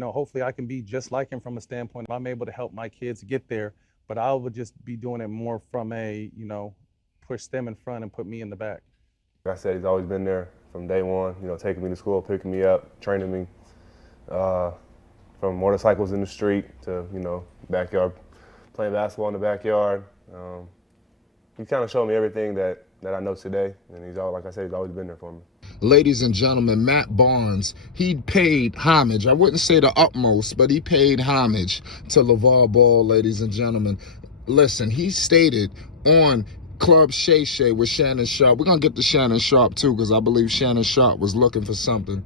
Hopefully I can be just like him from a standpoint if I'm able to help my kids get there, but I would just be doing it more from push them in front and put me in the back. Like I said, he's always been there from day one, taking me to school, picking me up, training me, uh, from motorcycles in the street to, backyard, playing basketball in the backyard. He kind of showed me everything that I know today, and like I said, he's always been there for me. Ladies and gentlemen, Matt Barnes, he paid homage. I wouldn't say the utmost, but he paid homage to LaVar Ball, ladies and gentlemen. Listen, he stated on Club Shay with Shannon Sharpe. We're going to get to Shannon Sharpe too, because I believe Shannon Sharpe was looking for something,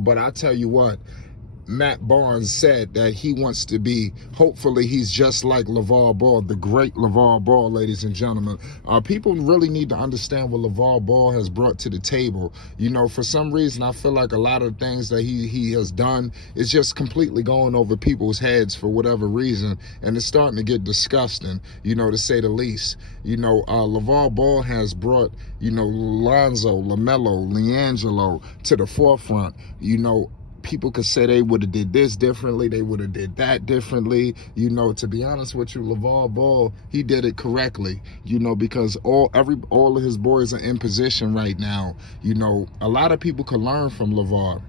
but I tell you what, Matt Barnes said that he wants to be, hopefully he's just like LaVar Ball, the great LaVar Ball, ladies and gentlemen. People really need to understand what LaVar Ball has brought to the table. For some reason, I feel like a lot of things that he has done is just completely going over people's heads for whatever reason, and it's starting to get disgusting, to say the least. LaVar Ball has brought, Lonzo, LaMelo, LiAngelo to the forefront. People could say they would have did this differently, they would have did that differently. To be honest with you, LaVar Ball, he did it correctly, because all of his boys are in position right now. A lot of people could learn from LaVar.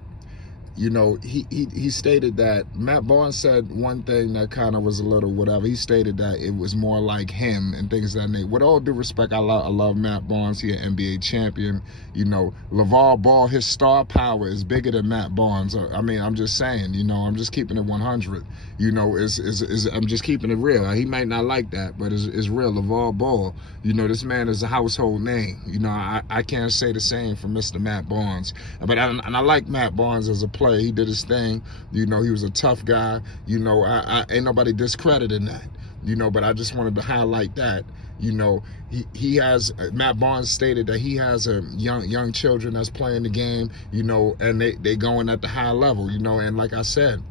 He stated that Matt Barnes said one thing that kind of was a little whatever. He stated that it was more like him and things of that nature. With all due respect, I love Matt Barnes. He's an NBA champion. LaVar Ball, his star power is bigger than Matt Barnes. I'm just saying, I'm just keeping it 100. I'm just keeping it real. He might not like that, but it's real. LaVar Ball, this man is a household name. I can't say the same for Mr. Matt Barnes. But I like Matt Barnes as a player. He did his thing. He was a tough guy. I ain't nobody discrediting that. But I just wanted to highlight that. He has, Matt Barnes stated that he has a young children that's playing the game, and they going at the high level, and like I said,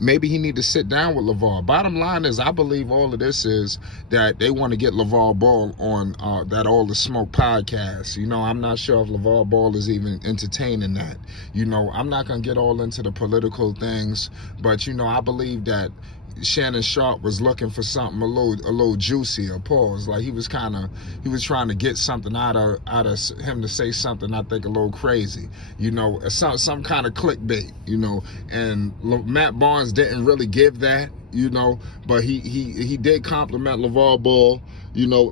maybe he need to sit down with LaVar. Bottom line is, I believe all of this is that they want to get LaVar Ball on that All the Smoke podcast. I'm not sure if LaVar Ball is even entertaining that. I'm not going to get all into the political things, but, I believe that Shannon Sharpe was looking for something a little juicier. Pause. Like he was trying to get something out of him to say something, I think, a little crazy. Some kind of clickbait. And Matt Barnes didn't really give that. But he did compliment LaVar Ball.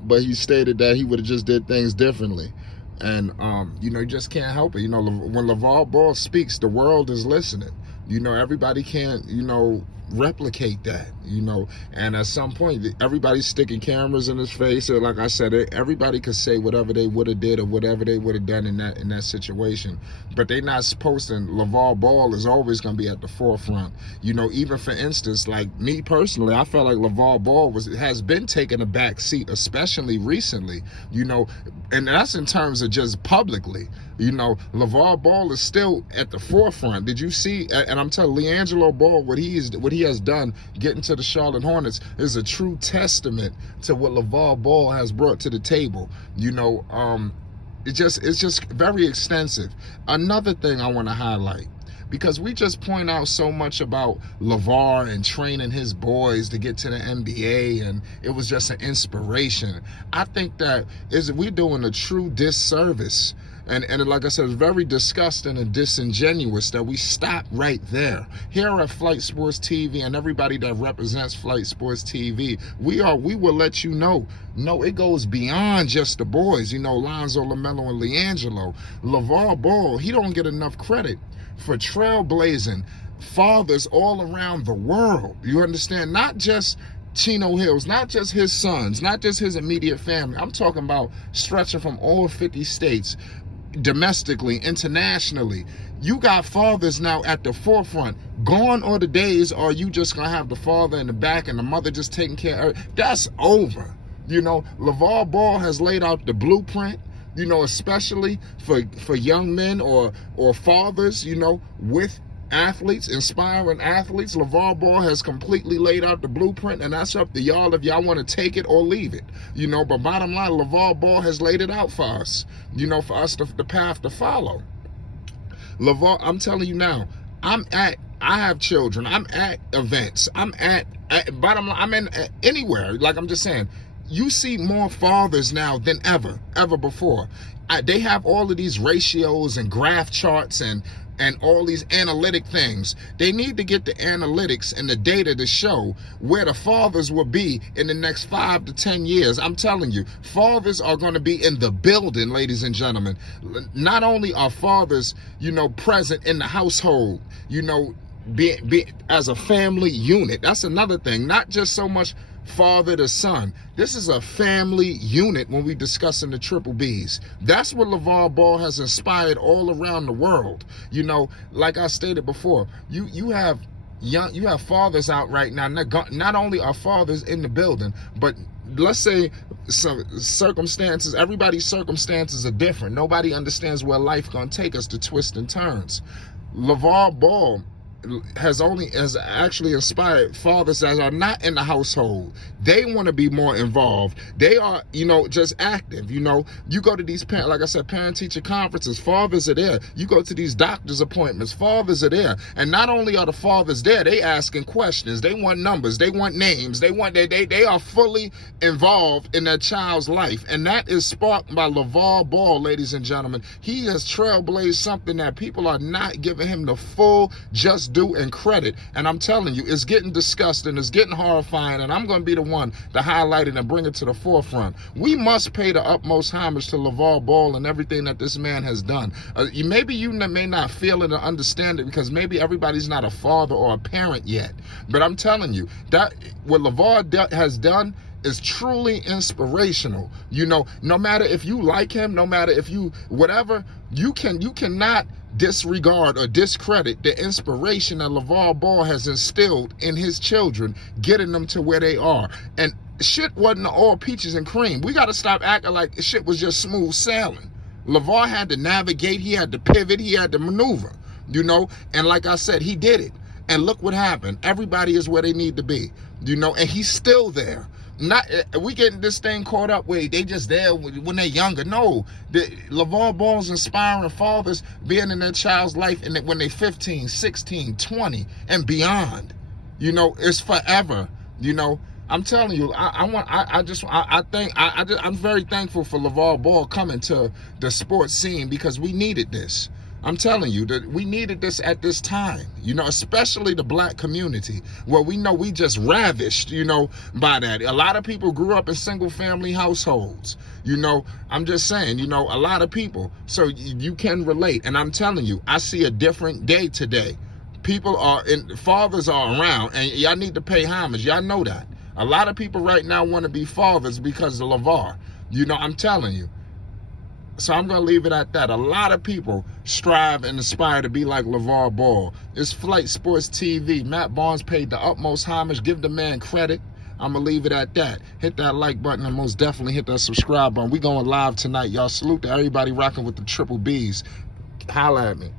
But he stated that he would have just did things differently. And you just can't help it. When LaVar Ball speaks, the world is listening. Everybody can't, replicate that, and at some point everybody's sticking cameras in his face, and like I said, everybody could say whatever they would have did or whatever they would have done in that situation, but they're not supposed to. LaVar Ball is always going to be at the forefront. Even for instance, like me personally, I felt like LaVar Ball has been taking a back seat, especially recently, and that's in terms of just publicly. LaVar Ball is still at the forefront. Did you see? And I'm telling LiAngelo Ball, what he has done getting to the Charlotte Hornets is a true testament to what LaVar Ball has brought to the table. It's just very extensive. Another thing I want to highlight, because we just point out so much about LaVar and training his boys to get to the NBA, and it was just an inspiration. I think that we're doing a true disservice. And like I said, it's very disgusting and disingenuous that we stop right there. Here at Flight Sports TV and everybody that represents Flight Sports TV, we will let you know, no, it goes beyond just the boys. Lonzo, LaMelo, and LiAngelo. LaVar Ball, he don't get enough credit for trailblazing fathers all around the world. You understand? Not just Chino Hills, not just his sons, not just his immediate family. I'm talking about stretching from all 50 states, domestically, internationally. You got fathers now at the forefront. Gone are the days, are you just gonna have the father in the back and the mother just taking care of her? That's over. LaVar Ball has laid out the blueprint, especially for young men or fathers, with athletes, inspiring athletes. LaVar Ball has completely laid out the blueprint, and that's up to y'all if y'all want to take it or leave it. But bottom line, LaVar Ball has laid it out for us, for us the path to follow. LaVar, I'm telling you now, I have children. I'm at events. Bottom line, I'm in anywhere. Like I'm just saying, you see more fathers now than ever before. They have all of these ratios and graph charts and all these analytic things. They need to get the analytics and the data to show where the fathers will be in the next 5 to 10 years. I'm telling you, fathers are going to be in the building, ladies and gentlemen. Not only are fathers, present in the household, be as a family unit. That's another thing. Not just so much father to son. This is a family unit when we discussing the triple Bs. That's what LaVar Ball has inspired all around the world. Like I stated before, you have fathers out right now. Not only are fathers in the building, but let's say some circumstances, everybody's circumstances are different. Nobody understands where life gonna take us, to twists and turns. LaVar Ball has actually inspired fathers that are not in the household. They want to be more involved. They are, just active. You go to these like I said, parent-teacher conferences, fathers are there. You go to these doctor's appointments, fathers are there. And not only are the fathers there, they asking questions. They want numbers. They want names. They are fully involved in their child's life. And that is sparked by LaVar Ball, ladies and gentlemen. He has trailblazed something that people are not giving him the full just due and credit. And I'm telling you, it's getting disgusting, it's getting horrifying, and I'm going to be the one to highlight it and bring it to the forefront. We must pay the utmost homage to LaVar Ball and everything that this man has done. Maybe you may not feel it or understand it because maybe everybody's not a father or a parent yet. But I'm telling you, that what LaVar has done is truly inspirational. No matter if you like him, no matter if you whatever, you cannot disregard or discredit the inspiration that LaVar Ball has instilled in his children, getting them to where they are. And shit wasn't all peaches and cream. We got to stop acting like shit was just smooth sailing. LaVar had to navigate, he had to pivot, he had to maneuver, and like I said, he did it. And look what happened. Everybody is where they need to be, and he's still there. We getting this thing caught up where they just there when they're younger. No, LaVar Ball's inspiring fathers being in their child's life and when they're 15, 16, 20 and beyond. It's forever. I'm telling you, I'm very thankful for LaVar Ball coming to the sports scene because we needed this. I'm telling you that we needed this at this time, especially the black community, where we know we just ravished, by that. A lot of people grew up in single family households, I'm just saying, a lot of people. So you can relate. And I'm telling you, I see a different day today. Fathers are around, and y'all need to pay homage. Y'all know that. A lot of people right now want to be fathers because of LaVar. I'm telling you. So I'm going to leave it at that. A lot of people strive and aspire to be like LaVar Ball. It's Flight Sports TV. Matt Barnes paid the utmost homage. Give the man credit. I'm going to leave it at that. Hit that like button and most definitely hit that subscribe button. We going live tonight, y'all. Salute to everybody rocking with the triple Bs. Holla at me.